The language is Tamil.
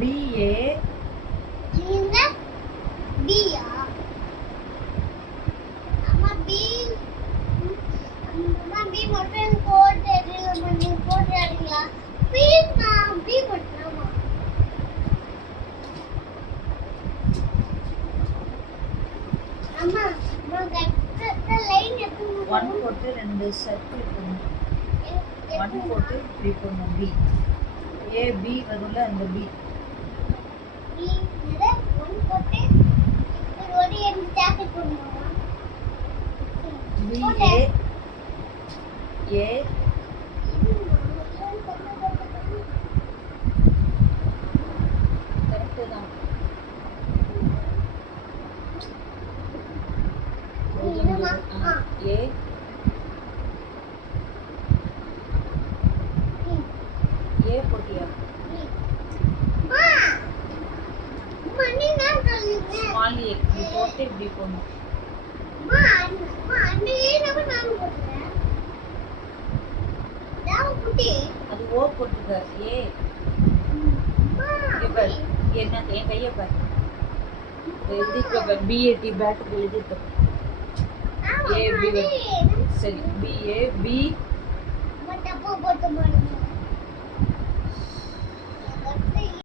பிஏ நீங்க பியா அம்மா பி அம்மா பி மட்டும் போட்டு நீங்க போடுறீங்களா பி நான் பி மட்டுமா அம்மா நான் கரெக்ட்டா லைன் எப்படி 1 போட்டு 2 சர்க்கிள் போடணும் 1 போட்டு இப்படி போடணும் பி ஏ பி வரும்ல அந்த பி பி நட 1 போட்டு இப்படி ஒரு எண்ட் ஜாக்கெட் போடணுமா பி ஏ கரெக்ட் தான் ஏ ஏ போட்டியா ஸ்மால் ஏ இப்படி போட்டு இப்படி போடணும் அது ஓ போட்டுக்க ஏ இங்க பாரு என்ன என் கையை பாரு எழுதிக்க பிஏடி பேட்டுக்கு எழுதிக்க ஏ பி சரி பிஏ பி போட்டு